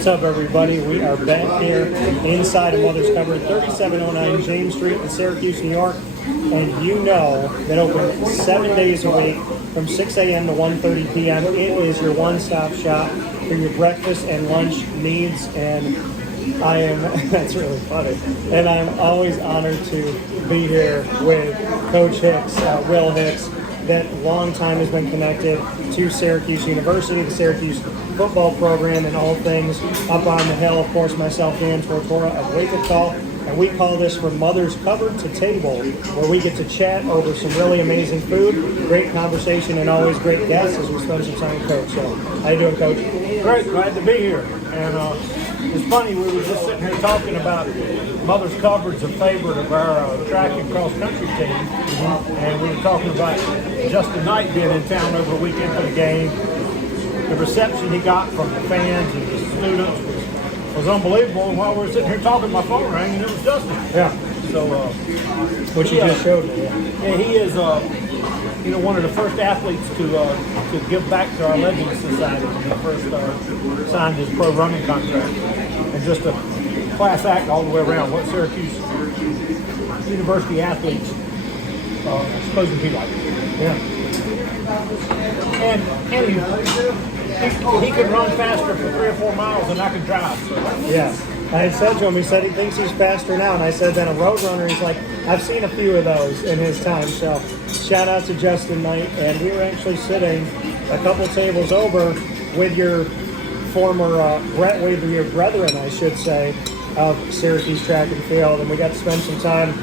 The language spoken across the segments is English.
What's up, everybody? We are back here inside of Mother's Cupboard, 3709 James Street in Syracuse, New York. And you know that open 7 days a week from 6 a.m. to 1:30 p.m. It is your one-stop shop for your breakfast and lunch needs. And I am, that's really funny. And I am always honored to be here with Coach Hicks, Will Hicks, that long time has been connected to Syracuse University, the Syracuse football program, and all things up on the hill. Of course, myself and Tortora of WakeUpCall, and we call this From Mother's Cupboard to Table, where we get to chat over some really amazing food, great conversation, and always great guests as we spend some time with Coach. So, how you doing, Coach? Great, glad to be here. And it's funny, we were just sitting here talking about Mother's Cupboard's a favorite of our track and cross country team, and we were talking about Justin Knight being in town over the weekend for the game. The reception he got from the fans and the students was unbelievable. And while we were sitting here talking, my phone rang and it was Justin. Yeah. So, which you just showed me. Yeah, he is, one of the first athletes to give back to our Legends Society when he first signed his pro running contract, and just a class act all the way around. What Syracuse University athletes supposed to be like. Yeah. And he can run faster for 3 or 4 miles than I can drive. So. Yeah. I had said to him, he said he thinks he's faster now, and I said then a road runner, he's like, I've seen a few of those in his time. So shout out to Justin Knight, and we were actually sitting a couple tables over with your former, with your brethren, I should say, of Syracuse track and field, and we got to spend some time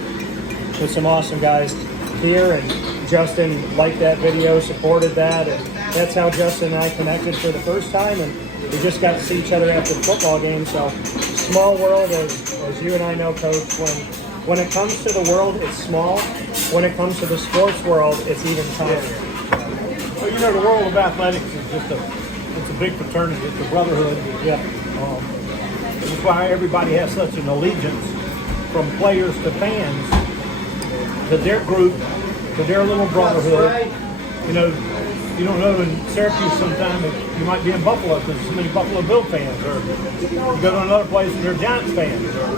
with some awesome guys here, and Justin liked that video, supported that, and that's how Justin and I connected for the first time, and we just got to see each other after the football game. So small world, as you and I know, Coach, when it comes to the world, it's small. When it comes to the sports world, it's even tinier. Well, the world of athletics is just it's a big fraternity. It's a brotherhood. Yeah. That's why everybody has such an allegiance, from players to fans, to their group, to their little brotherhood. You don't know in Syracuse sometimes you might be in Buffalo because there's so many Buffalo Bill fans, or you go to another place and they're Giants fans, or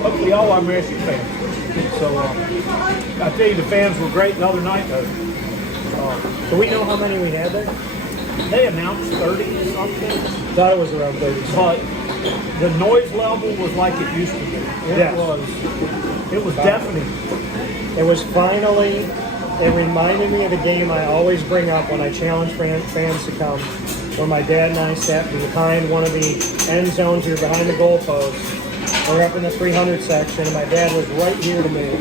hopefully all are Michigan fans. So I tell you, the fans were great the other night though. Do we know how many we had there? They announced 30 something. Thought it was around 30. But the noise level was like it used to be. It was deafening. It was finally. It reminded me of a game I always bring up when I challenge fans to come, where my dad and I sat behind one of the end zones. We were behind the goalpost. We were up in the 300 section, and my dad was right here to me.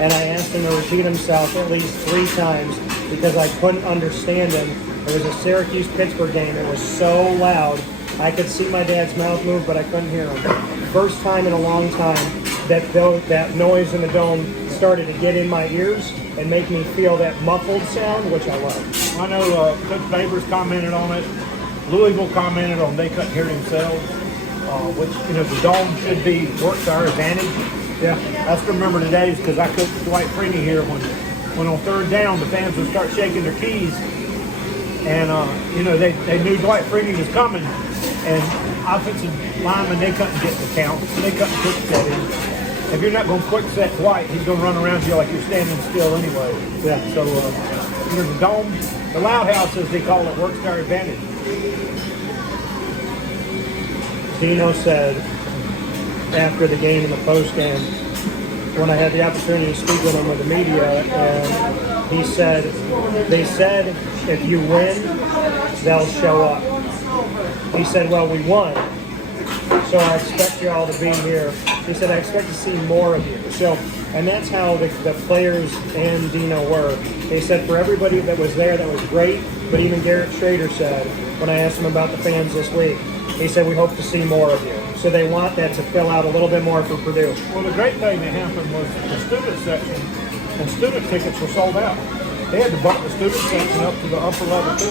And I asked him to repeat himself at least 3 times because I couldn't understand him. It was a Syracuse-Pittsburgh game. It was so loud. I could see my dad's mouth move, but I couldn't hear him. First time in a long time that noise in the dome started to get in my ears and make me feel that muffled sound, which I love. I know Coach Babers commented on it. Louisville commented on they couldn't hear themselves, which, the dome should work to our advantage. Yeah. I still remember the days because I coached Dwight Freeney here when on third down the fans would start shaking their keys, and they knew Dwight Freeney was coming, and offensive linemen, they couldn't get the count, they couldn't quick set in. If you're not going to quick set Dwight, he's going to run around you like you're standing still anyway. Yeah. So the dome, the loud house, as they call it, works to our advantage. Dino said after the game in the post game, when I had the opportunity to speak with him with the media, and he said, they said if you win, they'll show up. He said, well, we won, so I expect you all to be here. He said, I expect to see more of you. So, and that's how the players and Dino were. They said for everybody that was there, that was great, but even Garrett Schrader said, when I asked him about the fans this week, he said, we hope to see more of you. So they want that to fill out a little bit more for Purdue. Well, the great thing that happened was the student section, and student tickets were sold out. They had to bump the student section up to the upper level too.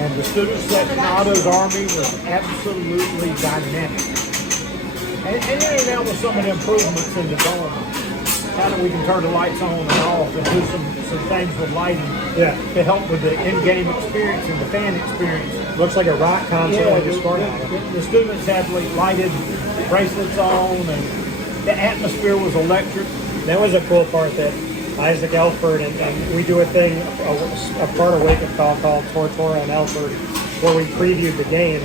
And the student section, Otto's Army, was absolutely dynamic. And now with some of the improvements in the dome, how do we can turn the lights on and off and do some things with lighting to help with the in-game experience and the fan experience. Looks like a rock concert like a sport out. The students had like lighted bracelets on, and the atmosphere was electric. That was a cool part that Isaac Elford and we do a thing, a part of WakeUpCall called Tortora and Elford, where we previewed the game.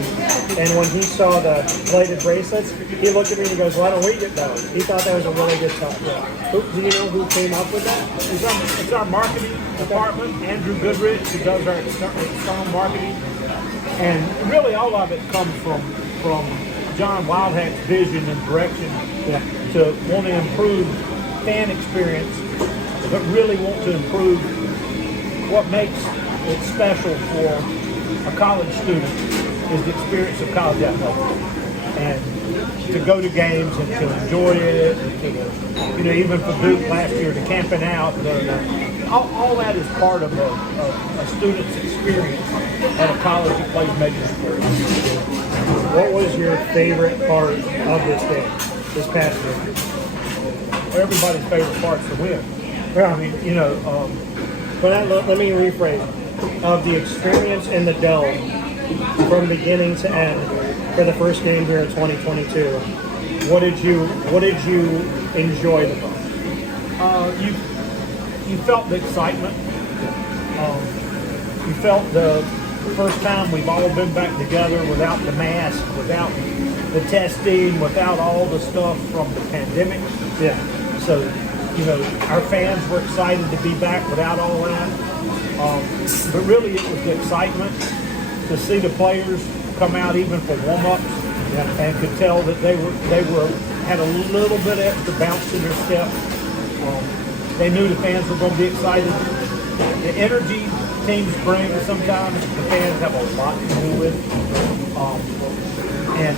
And when he saw the lighted bracelets, he looked at me and he goes, "Why don't we get those?" He thought that was a really good touch. Do you know who came up with that? It's our marketing department, Andrew Goodrich, who does our external marketing. And really all of it comes from John Wildhack's vision and direction to want to improve fan experience, but really want to improve what makes it special for a college student is the experience of college athletics. And to go to games and to enjoy it, and to, even for Duke last year, to camping out, all that is part of a student's experience at a college that plays major sports. What was your favorite part of this game, this past year? Well, everybody's favorite part's the win. Yeah. I mean, But let me rephrase. Of the experience in the Dome from beginning to end for the first game here in 2022, what did you enjoy the most? You felt the excitement. You felt the first time we've all been back together without the mask, without the testing, without all the stuff from the pandemic. Yeah. So, our fans were excited to be back without all that. But really, it was the excitement to see the players come out even for warm-ups, and could tell that they had a little bit of extra bounce in their step. They knew the fans were going to be excited. The energy teams bring, sometimes the fans have a lot to do with. And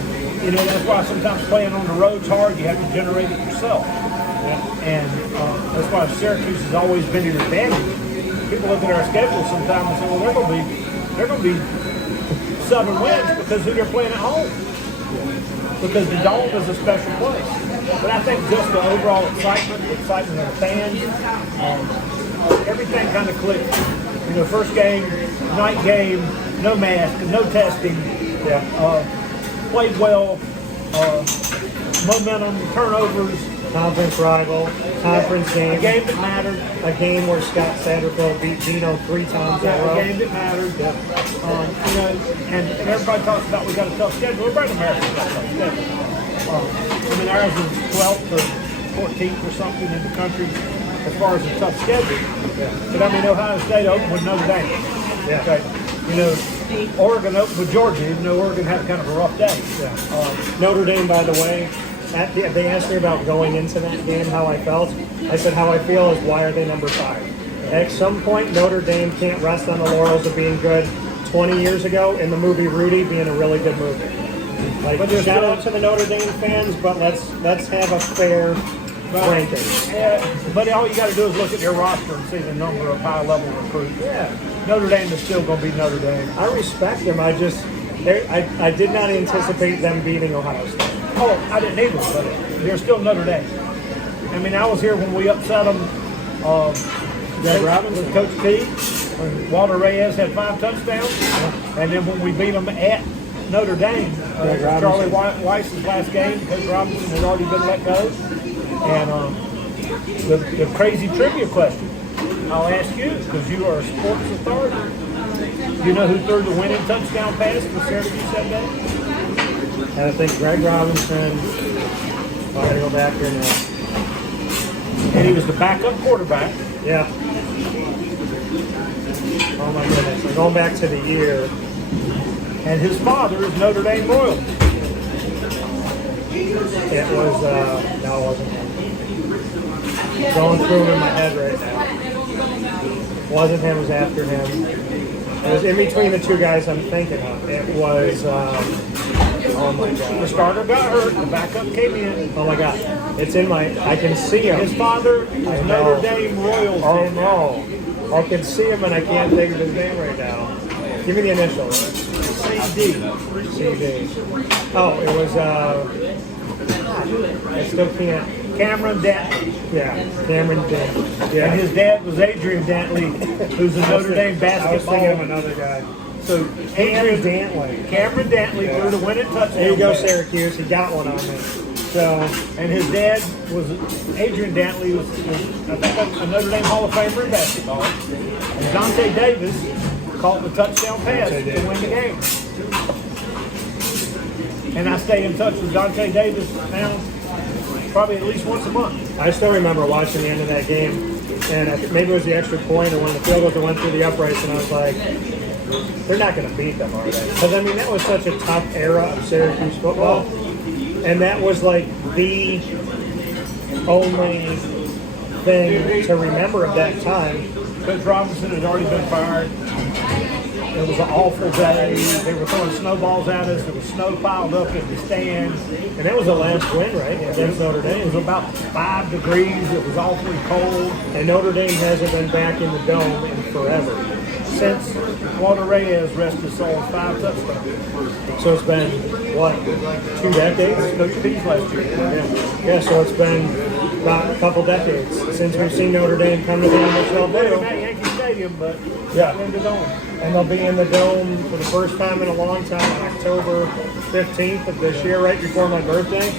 that's why sometimes playing on the road's hard. You have to generate it yourself. And that's why Syracuse has always been an advantage. People look at our schedule sometimes and say, well, they're going to be 7 wins because who they're playing at home. Because the Dome is a special place. But I think just the overall excitement of the fans, everything kind of clicked. First game, night game, no mask, no testing. Played well, momentum, turnovers. Conference rival, conference game. A game that mattered. A game where Scott Satterfield beat Gino 3 times in a row. A game that mattered. And everybody talks about we got a tough schedule. Everybody in America's got a tough schedule. Ours is 12th or 14th or something in the country as far as a tough schedule. But Ohio State opened with Notre Dame. Okay. Oregon opened with Georgia, even though Oregon had kind of a rough day. Notre Dame, by the way, they asked me about going into that game, how I felt. I said, how I feel is why are they number 5? At some point, Notre Dame can't rest on the laurels of being good. 20 years ago, in the movie Rudy being a really good movie. Shout out to the Notre Dame fans, but let's have a fair ranking. But all you got to do is look at their roster and see the number of high-level recruits. Notre Dame is still going to be Notre Dame. I respect them. I did not anticipate them beating Ohio State. Oh, I didn't either, but they're still Notre Dame. I was here when we upset them. With Coach P, when Walter Reyes had 5 touchdowns, and then when we beat them at Notre Dame, Charlie Weiss's last game, Coach Robinson had already been let go. And the crazy trivia question I'll ask you, because you are a sports authority. Do you know who threw the winning touchdown pass for Syracuse that day? And I think Greg Robinson. I gotta go back here now. And he was the backup quarterback. Yeah. Oh my goodness. We're going back to the year. And his father is Notre Dame royalty. It was, no, it wasn't him. Going through him in my head right now. Wasn't him, it was after him. It was in between the 2 guys I'm thinking of. It was, oh my God. The starter got hurt, the backup came in. Oh my God. It's in my, I can see him. His father is Notre Dame royalty. Oh no. I can see him and I can't think of his name right now. Give me the initial. CD. CD. Oh, it was, I still can't. Cameron Dantley. Yeah, Cameron Dantley. Yeah. And his dad was Adrian Dantley, who's a Notre Dame I was thinking of basketball. another guy. So Cameron Dantley. Cameron Dantley threw the winning touchdown. There you go, pass. Syracuse. He got one on me. So, And his dad was Adrian Dantley, was I think a Notre Dame Hall of Famer in basketball. And Dante Davis caught the touchdown pass to win the game. And I stay in touch with Dante Davis now, probably at least once a month. I still remember watching the end of that game, and I think maybe it was the extra point or one of the field goals that went through the uprights, and I was like, they're not going to beat them, are they? Because, I mean, that was such a tough era of Syracuse football, and that was like the only thing to remember of that time. Coach Robinson had already been fired. It was an awful day. They were throwing snowballs at us. There was snow piled up in the stands. And that was the last win, right? Against Notre It Dame. was about 5 degrees. It was awfully cold. And Notre Dame hasn't been back in the dome in forever. Since Walter Reyes, rest his soul, 5 touchdowns. So it's been, what, 2 decades? Coach Hicks last year. Yeah, so it's been about a couple decades since we've seen Notre Dame come to the NFL They're Bowl. at Yankee Stadium, but Yeah. not in the dome. And they'll be in the dome for the first time in a long time on October 15th of this year, right before my birthday.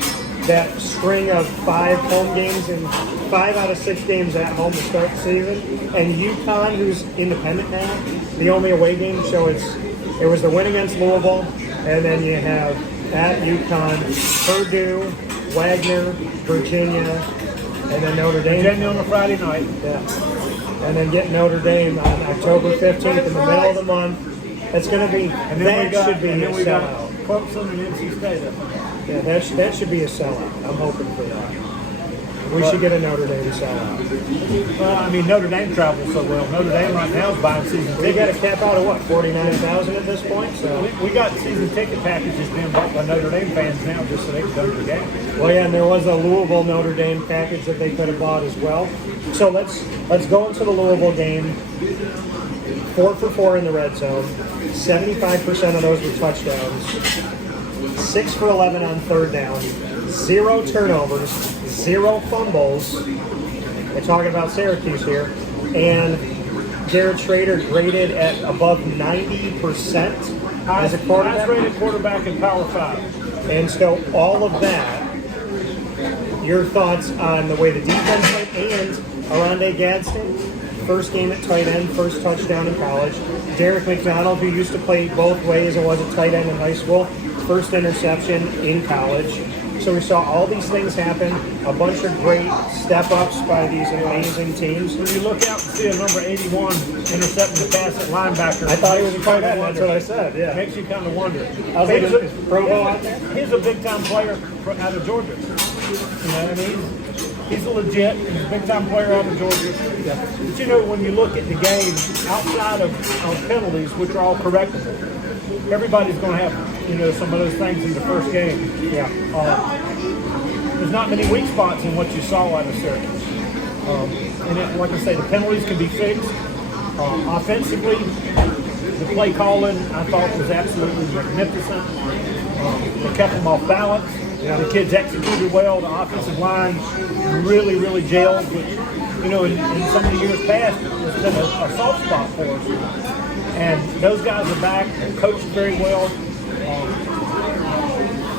That string of 5 home games and 5 out of 6 games at home to start the season. And UConn, who's independent now, the only away game. So it was the win against Louisville, and then you have at UConn, Purdue, Wagner, Virginia, and then Notre Dame. Virginia on a Friday night. Yeah. And then get Notre Dame on October 15th in the middle of the month. It's going to be, And then that should be a we got sellout. Clemson and NC State. Yeah, that should be a sellout. I'm hoping for that. We should get a Notre Dame sellout. Well, I mean, Notre Dame travels so well. Notre Dame right now is buying season We got a tickets. cap out of what, 49,000 at this point? So, We got season ticket packages being bought by Notre Dame fans now just so they can go to the game. well, yeah, and there was a Louisville Notre Dame package that they could have bought as well. So let's go into the Louisville game. 4 for 4 in the red zone. 75% of those were touchdowns. 6 for 11 on third down. 0 turnovers. 0 fumbles. We're talking about Syracuse here. And Jared Schrader graded at above 90% as a Highest quarterback. rated quarterback in Power 5. And so all of that, your thoughts on the way the defense went and Arondé Gadsden, first game at tight end, first touchdown in college. Derek McDonald, who used to play both ways and was a tight end in high school, first interception in college. So we saw all these things happen, a bunch of great step-ups by these amazing teams. When you look out and see a number 81 intercepting the pass at linebacker, I thought he was a tight end, that's what I said, yeah. Makes you kind of wonder. I was like, is Provo out there? He's a big-time player out of Georgia. You know, I mean, he's a legit, he's a big-time player out of Georgia. But you know, when you look at the game, outside of penalties, which are all correctable, everybody's going to have, you know, some of those things in the first game. Yeah. There's not many weak spots in what you saw out of Syracuse. And like I say, the penalties can be fixed. Offensively, the play calling I thought was absolutely magnificent. They kept them off balance. Yeah. The kids executed well. The offensive line really, really gelled, which, you know, in some of the years past, it's been a soft spot for us. And those guys are back. They're coached very well.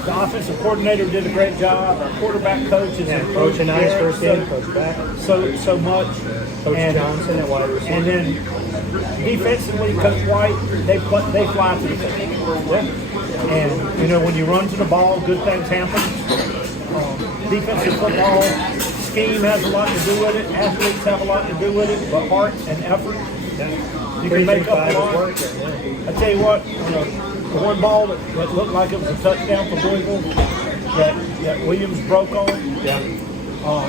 The offensive coordinator did a great job. Our quarterback coach is Coach and I's first game, Coach back. so much. Coach And- Johnson at wide receiver. And then defensively, Coach White, they fly to the field. And you know, when you run to the ball, good things happen. Defensive football scheme has a lot to do with it. Athletes have a lot to do with it, but heart and effort. You can make up a lot. I tell you what, the one ball that looked like it was a touchdown for Louisville that Williams broke on. Yeah.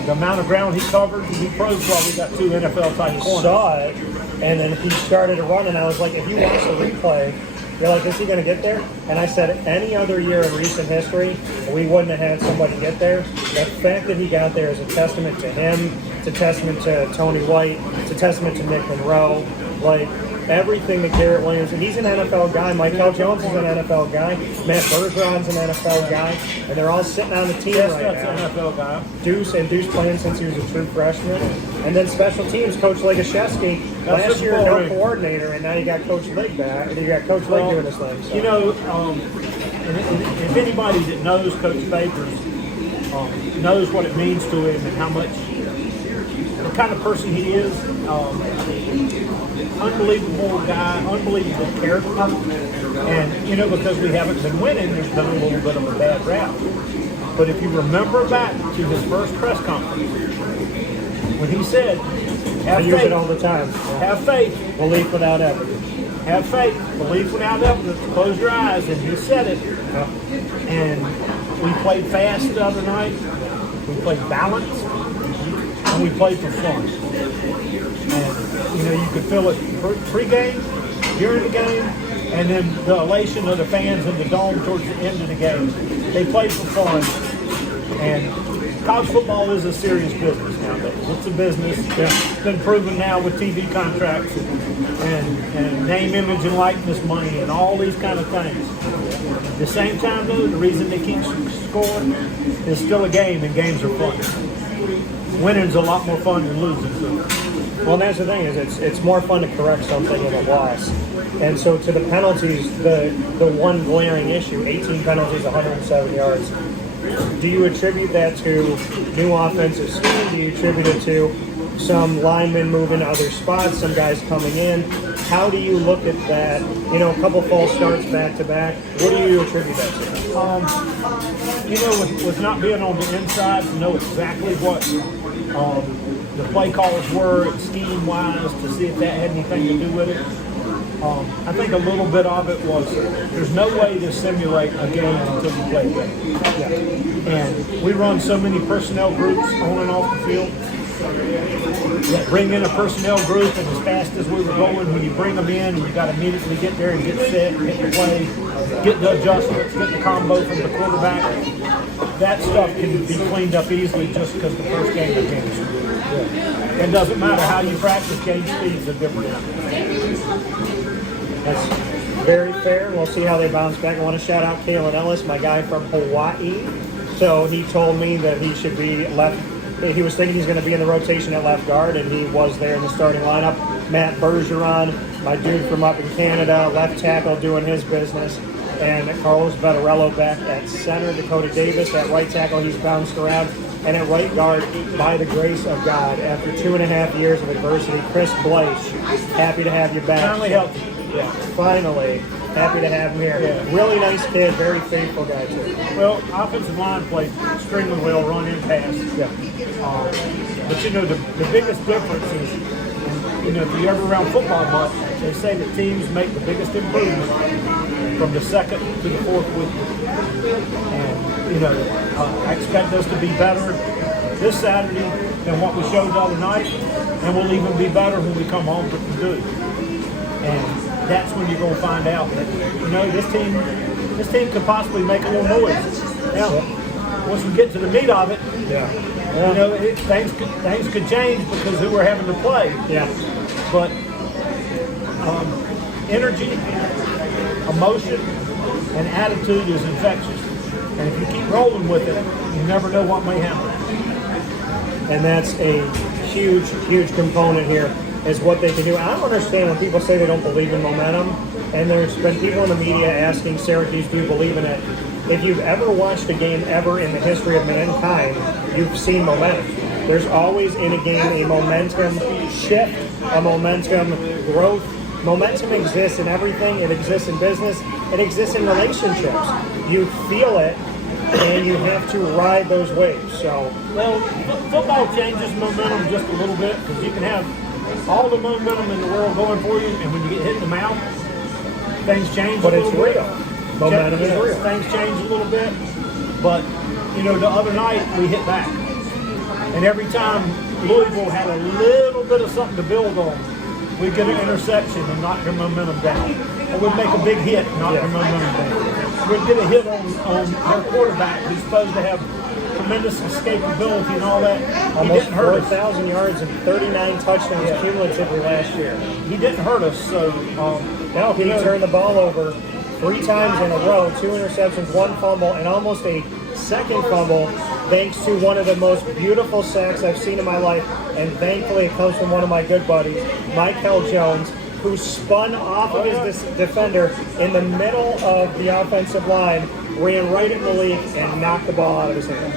The amount of ground he covered, he proves why we got 2 NFL type corners. Saw it, and then he started to run, and I was like, if you watch the replay, you're like, is he going to get there? And I said, any other year in recent history, we wouldn't have had somebody get there. The fact that he got there is a testament to him. It's a testament to Tony White. It's a testament to Nick Monroe. Like, everything that Garrett Williams, and he's an NFL guy. Michael Jones is an NFL guy. Matt Bergeron's an NFL guy, and they're all sitting on the team right now. That's an NFL guy. Deuce playing since he was a true freshman, and then special teams coach Legashevsky. Last year no coordinator, and now you got Coach Lig back. You got Coach Lig doing this thing. So. You know, and if anybody that knows Coach Favors knows what it means to him and how much, the kind of person he is. Unbelievable guy, unbelievable character, and you know, because we haven't been winning, there's been a little bit of a bad rap. But if you remember back to his first press conference, when he said, "Have faith," use it all the time. Have faith, belief without evidence. Have faith, belief without evidence. Close your eyes, and he said it. And we played fast the other night. We played balanced, and we played for fun. And, you know, you could feel it pre-game, during the game, and then the elation of the fans in the dome towards the end of the game. They played for fun. And college football is a serious business nowadays. It's a business. It's been proven now with TV contracts and name, image, and likeness money and all these kind of things. At the same time, though, the reason they keep scoring is still a game, and games are fun. Winning's a lot more fun than losing. Well, that's the thing, is it's more fun to correct something in a loss. And so to the penalties, the one glaring issue, 18 penalties, 107 yards. Do you attribute that to new offensive scheme? Do you attribute it to some linemen moving to other spots, some guys coming in? How do you look at that? You know, a couple false starts back to back. What do you attribute that to? You know, with not being on the inside, to know exactly what the play calls were scheme-wise, to see if that had anything to do with it. I think a little bit of it was there's no way to simulate a game until you play a game. Yeah. And we run so many personnel groups on and off the field. Yeah, bring in a personnel group, and as fast as we were going, when you bring them in, you got to immediately get there and get set, get the play, get the adjustments, get the combo from the quarterback. That stuff can be cleaned up easily just because the first game of game speed. Yeah. It doesn't matter how you practice, game speeds are different. That's very fair. We'll see how they bounce back. I want to shout out Kalen Ellis, my guy from Hawaii. So he told me that he should be left. He was thinking he's going to be in the rotation at left guard, and he was there in the starting lineup. Matt Bergeron, my dude from up in Canada, left tackle doing his business. And Carlos Vettorello back at center. Dakota Davis at right tackle. He's bounced around. And at right guard, by the grace of God, after 2.5 years of adversity, Chris Bleich, happy to have you back. Finally healthy. Yeah, finally. Happy to have him here. Yeah. Really nice kid, very faithful guy too. Well, offensive line played extremely well, run and pass. Yeah. But you know, the biggest difference is, you know, if you ever around football much, they say that teams make the biggest improvement from the second to the fourth week. And, you know, I expect us to be better this Saturday than what we showed the other night, and we'll even be better when we come home to Purdue. And that's when you're going to find out that, you know, this team could possibly make a little noise. Now, once we get to the meat of it, you know, things could change because who we're having to play. Yeah. But energy, emotion, and attitude is infectious. And if you keep rolling with it, you never know what may happen. And that's a huge, huge component here, is what they can do. I don't understand when people say they don't believe in momentum, and there's been people in the media asking Syracuse, do you believe in it? If you've ever watched a game ever in the history of mankind, you've seen momentum. There's always in a game a momentum shift, a momentum growth. Momentum exists in everything. It exists in business. It exists in relationships. You feel it, and you have to ride those waves. So, well, football changes momentum just a little bit, because you can have all the momentum in the world going for you, and when you get hit in the mouth, things change a little bit. But it's real. Momentum is real. Things change a little bit, but, you know, the other night we hit back. And every time Louisville had a little bit of something to build on, we'd get an interception and knock their momentum down. Or we'd make a big hit and knock their momentum down. We'd get a hit on their quarterback, who's supposed to have tremendous escapability and all that. He Almost didn't hurt us. 4,000 yards and 39 touchdowns cumulatively last year. He didn't hurt us. So Now he turned the ball over 3 times in a row, 2 interceptions, 1 fumble, and almost a second fumble, thanks to one of the most beautiful sacks I've seen in my life. And thankfully, it comes from one of my good buddies, Michael Jones, who spun off of his defender in the middle of the offensive line, ran right at Malik, and knocked the ball out of his hand.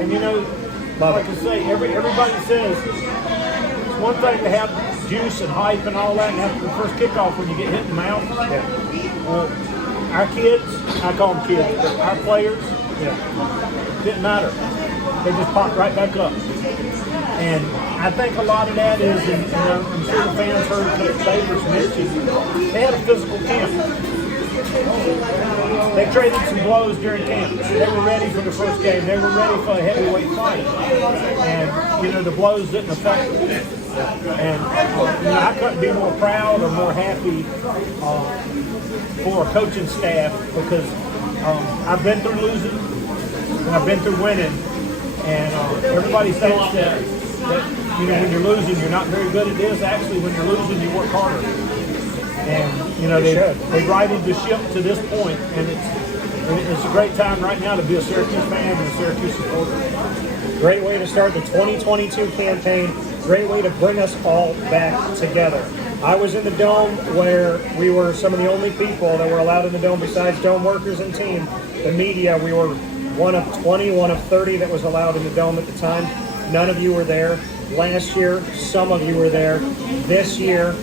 And you know, like I say, everybody says it's one thing to have juice and hype and all that, and after the first kickoff when you get hit in the mouth. Yeah. Well, our kids, I call them kids, but our players, didn't matter. They just popped right back up. And I think a lot of that is, and I'm sure the fans heard Coach Davis mention, they had a physical camp. They traded some blows during camp. They were ready for the first game. They were ready for a heavyweight fight. And, the blows didn't affect them. And, I couldn't be more proud or more happy for a coaching staff because I've been through losing and I've been through winning. And everybody thinks that when you're losing, you're not very good at this. Actually, when you're losing, you work harder. And they've righted the ship to this point, and it's a great time right now to be a Syracuse fan and a Syracuse supporter. Great way to start the 2022 campaign. Great way to bring us all back together. I was in the Dome where we were some of the only people that were allowed in the Dome besides Dome workers and team. The media, we were one of 20, one of 30 that was allowed in the Dome at the time. None of you were there. Last year, some of you were there. This year,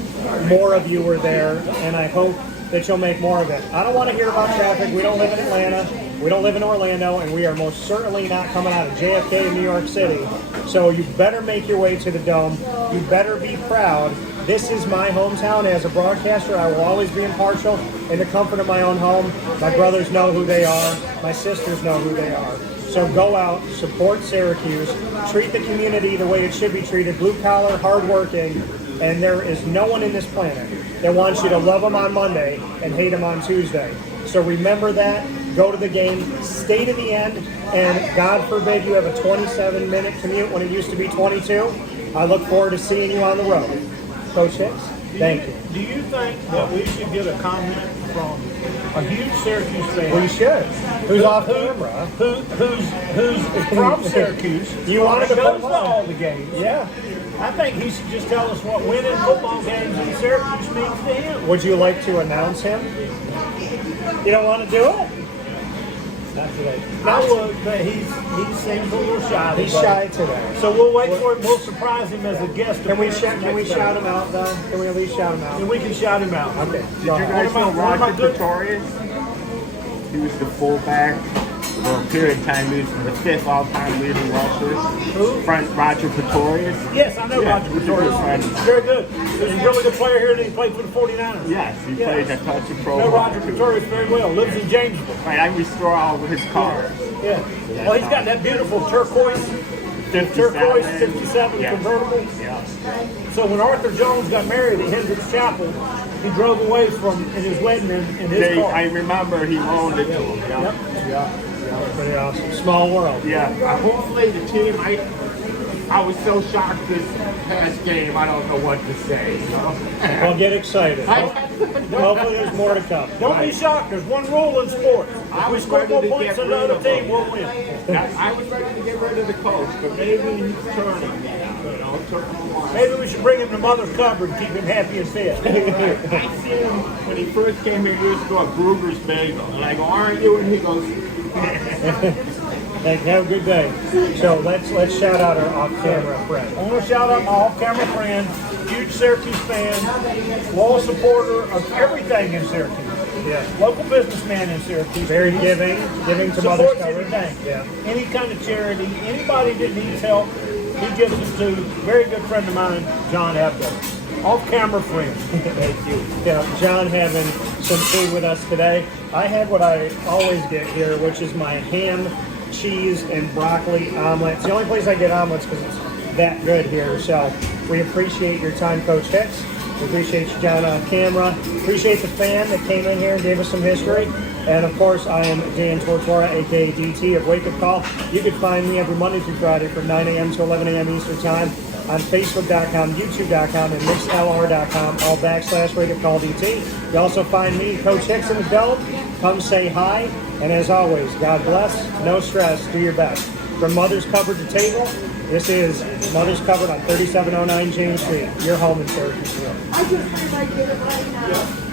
more of you were there, and I hope that you'll make more of it. I don't want to hear about traffic. We don't live in Atlanta. We don't live in Orlando, and we are most certainly not coming out of JFK in New York City. So you better make your way to the Dome. You better be proud. This is my hometown. As a broadcaster, I will always be impartial in the comfort of my own home. My brothers know who they are. My sisters know who they are. So go out, support Syracuse, treat the community the way it should be treated, blue collar, hardworking, and there is no one in this planet that wants you to love them on Monday and hate them on Tuesday. So remember that, go to the game, stay to the end, and God forbid you have a 27-minute commute when it used to be 22. I look forward to seeing you on the road. Coach Hicks, thank you. Do you think that we should get a comment from a huge Syracuse fan? We should. Who's off camera? Who's from Syracuse? You wanted to goes put to all the games. Yeah. I think he should just tell us what winning football games in Syracuse means to him. Would you like to announce him? You don't want to do it? Not today. I would, but he seems a little shy. He's shy today. So we'll wait for him. We'll surprise him as a guest. Can we shout him out, though? Can we at least shout him out? And we can shout him out. Okay. Did you guys know Roger Pretorius? He was the fullback. For a period of time, he was the 5th all-time leading rusher. Who? Roger Pretorius. Yes, I know Roger Pretorius. Very good. He's a really good player here, and he played for the 49ers. Yes, he plays at touch and pro. I know Roger Pretorius very well. Lives in Jamesville. Right, I restore all of his cars. Yeah. Well, he's got that beautiful turquoise 57 Yeah. convertible. Yeah. So when Arthur Jones got married at Hendricks Chapel, he drove away in his wedding in his car. I remember he loaned it to him. Yep. Yeah. Pretty awesome. Small world. Yeah. Hopefully the team, I was so shocked this past game, I don't know what to say. Well, get excited. Hopefully there's more to come. Don't be shocked. There's one rule in sports. If we score more points than the other team, we'll win. I was ready to get rid of the coach, but maybe he's turning. It took him a while. Maybe we should bring him to Mother's Cupboard and keep him happy and fit. I seen him when he first came here years ago at Gruber's Bagel. And I go, aren't you? And he goes, Thank you. Have a good day. So let's shout out our off-camera friend. I want to shout out my off-camera friend, huge Syracuse fan, loyal supporter of everything in Syracuse. Yeah. Local businessman in Syracuse. Very giving to Mother's Supports Cupboard. anything. Yeah. Any kind of charity, anybody that needs help, he gives it to. Very good friend of mine, John Abdo. Off-camera friend. Thank you. Yeah, John having some food with us today. I had what I always get here, which is my ham, cheese, and broccoli omelet. It's the only place I get omelets because it's that good here. So we appreciate your time, Coach Hicks. We appreciate you, John, on camera. Appreciate the fan that came in here and gave us some history. And of course, I am Dan Tortora, aka DT of Wake Up Call. You can find me every Monday through Friday from 9 a.m. to 11 a.m. Eastern Time on Facebook.com, YouTube.com, and MixLR.com, all /WakeUpCallDT. You also find me, Coach Hicks, in the Dome. Come say hi. And as always, God bless, no stress, do your best. From Mother's Cupboard to Table, this is Mother's Cupboard on 3709 James Street. Your home in Syracuse, New York. I just feel like it right now.